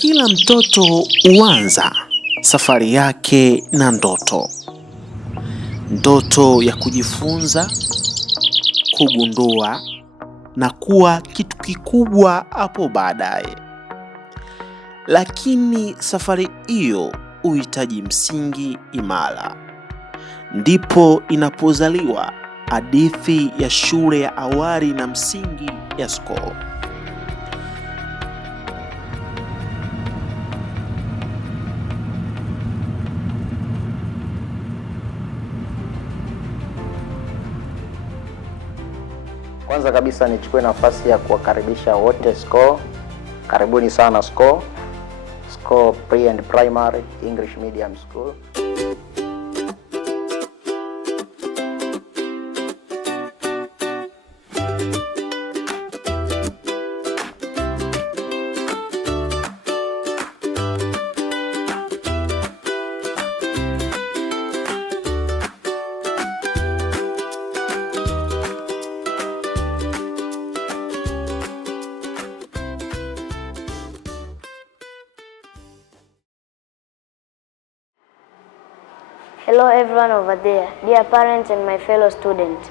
Kila mtoto huanza safari yake na ndoto. Ndoto ya kujifunza, kugundua na kuwa kitu kikubwa hapo baadaye. Lakini safari hiyo huhitaji msingi imara. Ndipo inapozaliwa hadithi ya shule ya awali na msingi ya SCOE. Kwanza kabisa nichukue nafasi ya kuwakaribisha wote SCOE. Karibuni sana SCOE. SCOE Pre and Primary English Medium School. Hello everyone over there, dear parents and my fellow students.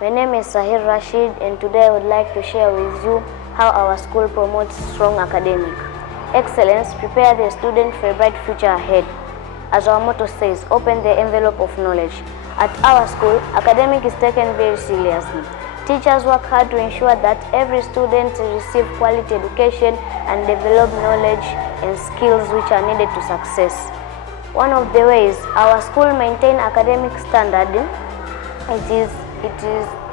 My name is Sahir Rashid, and today I would like to share with you how our school promotes strong academic excellence, prepare the student for a bright future ahead. As our motto says, open the envelope of knowledge. At our school, academic is taken very seriously. Teachers work hard to ensure that every student receive quality education and develop knowledge and skills which are needed to success. One of the ways our school maintain academic standard it is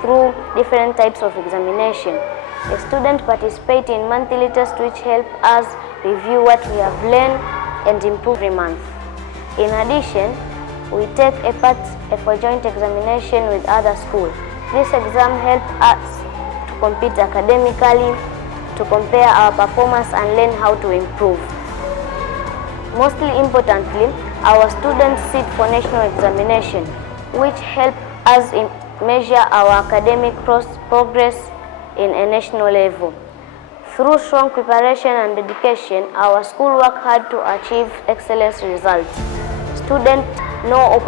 through different types of examination. The students participate in monthly tests which help us review what we have learned and improve every month. In addition, we take a part of a joint examination with other schools. This exam helps us to compete academically, to compare our performance and learn how to improve. Mostly importantly, our students sit for national examination, which help us measure our academic progress in a national level. Through strong preparation and dedication, our school work hard to achieve excellent results. Students know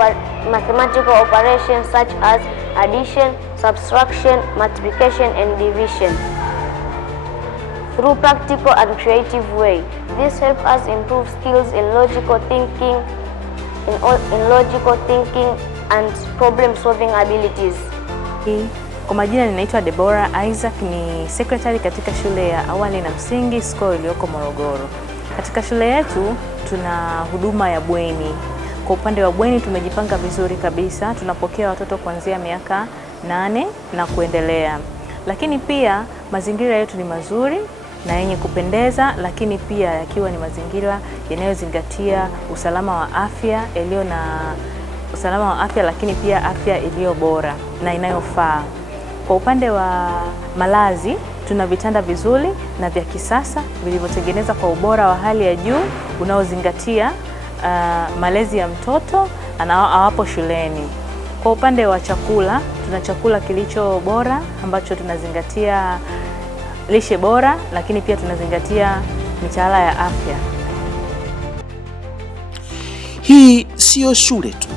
mathematical operations such as addition, subtraction, multiplication, and division through practical and creative way. This helps us improve skills in logical thinking, and problem solving abilities. Kwa majina ninaitwa Deborah Isaac, ni secretary katika shule ya awali na msingi SCOE iliyoko Morogoro. Katika shule yetu tuna huduma ya bweni. Kwa upande wa bweni tumejipanga vizuri kabisa. Tunapokea watoto kuanzia miaka 8 na kuendelea. Lakini pia mazingira yetu ni mazuri na yenye kupendeza, lakini pia yakiwa ni mazingira yanayozingatia usalama wa afya, lakini pia afya iliyo bora na inayofaa. Kwa upande wa malazi, tuna vitanda vizuri na vya kisasa vilivyotengenezwa kwa ubora wa hali ya juu unaozingatia malezi ya mtoto awapo shuleni. Kwa upande wa chakula, tuna chakula kilicho bora ambacho tunazingatia lishe bora, lakini pia tunazingatia mitaala ya afya. Hii sio shule tu,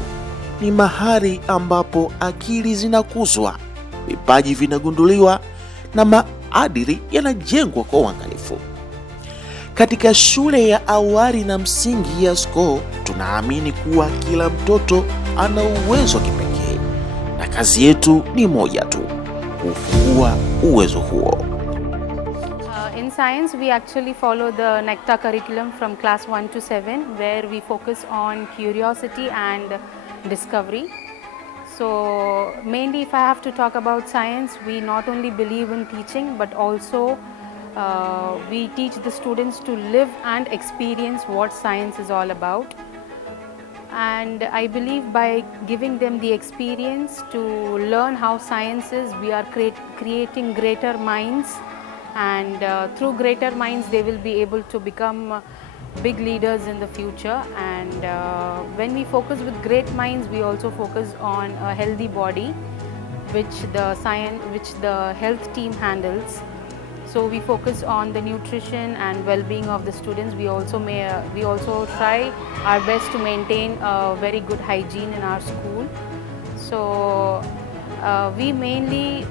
ni mahali ambapo akili zinakuzwa, vipaji vinagunduliwa na maadili yanajengwa kwa uangalifu. Katika shule ya awali na msingi ya SCOE, tunaamini kuwa kila mtoto ana uwezo wa kipekee na kazi yetu ni moja tu, kufungua uwezo huo. In science, we actually follow the NECTA curriculum from class 1 to 7, where we focus on curiosity and discovery. So mainly, if I have to talk about science, we not only believe in teaching, but also we teach the students to live and experience what science is all about. And I believe by giving them the experience to learn how science is, we are creating greater minds, and through greater minds they will be able to become big leaders in the future. And when we focus with great minds, we also focus on a healthy body, which the health team handles. So we focus on the nutrition and well-being of the students. We also try our best to maintain a very good hygiene in our school. So we mainly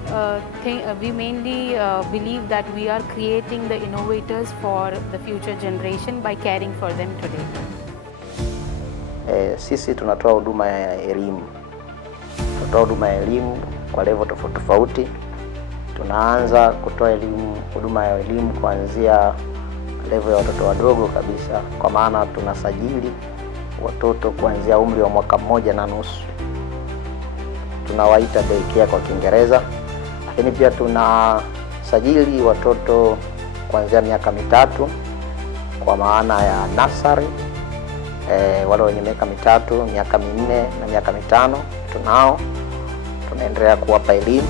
believe that we are creating the innovators for the future generation by caring for them today. Sisi tunatoa huduma ya elimu. Tunatoa huduma ya elimu kwa level tofauti tofauti. Tunaanza kutoa huduma ya elimu kuanzia level ya watoto wadogo kabisa, kwa maana tunasajili watoto kuanzia umri wa mwaka 1.5. Tunawaita daycare kwa Kiingereza. Lakini pia tunasajili watoto kuanzia miaka 3 kwa maana ya nursery. Wale wenye miaka 3, miaka 4 na miaka 5 tunao, tunaendelea kuwapa elimu.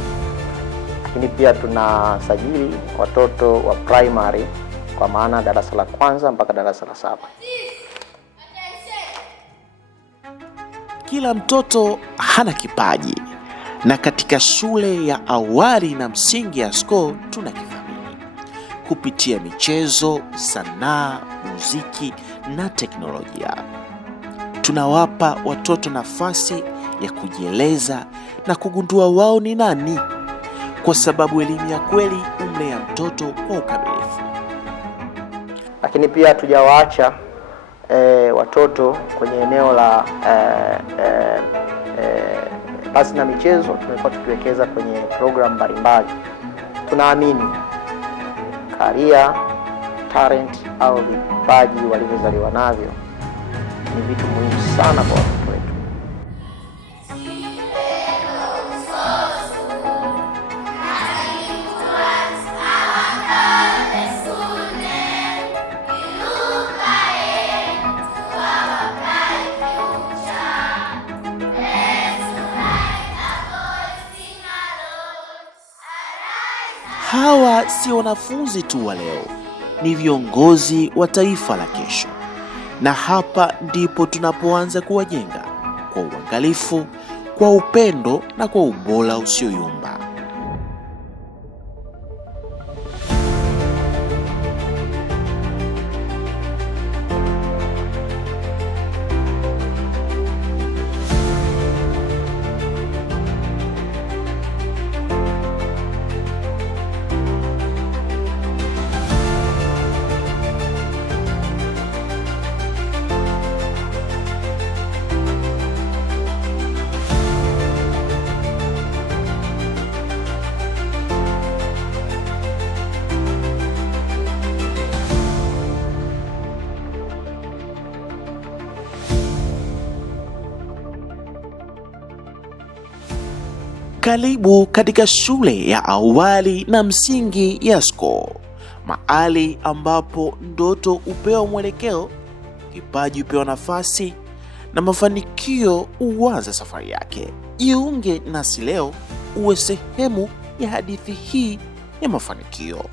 Lakini pia tunasajili watoto wa primary kwa maana darasa la 1 mpaka darasa la 7. Kila mtoto hana kipaji, na katika shule ya awali na msingi ya SCOE tunakithamini kupitia michezo, sanaa, muziki na teknolojia. Tunawapa watoto nafasi ya kujieleza na kugundua wao ni nani, kwa sababu elimu ya kweli humlea mtoto kwa ukamilifu. Lakini pia hatujawaacha watoto kwenye eneo la basi na michezo. Tumekuwa tukiwekeza kwenye program mbalimbali. Tunaamini career, talent au vipaji walivyozaliwa navyo ni vitu muhimu sana kwa watoto wetu. Hawa si wanafunzi tu wa leo, ni viongozi wa taifa la kesho. Na hapa ndipo tunapoanza kuwajenga kwa uangalifu, kwa upendo na kwa ubora usioyumba. Karibu katika shule ya awali na msingi ya SCOE, mahali ambapo ndoto hupewa mwelekeo, kipaji hupewa nafasi na mafanikio huanza safari yake. Jiunge nasi leo uwe sehemu ya hadithi hii ya mafanikio.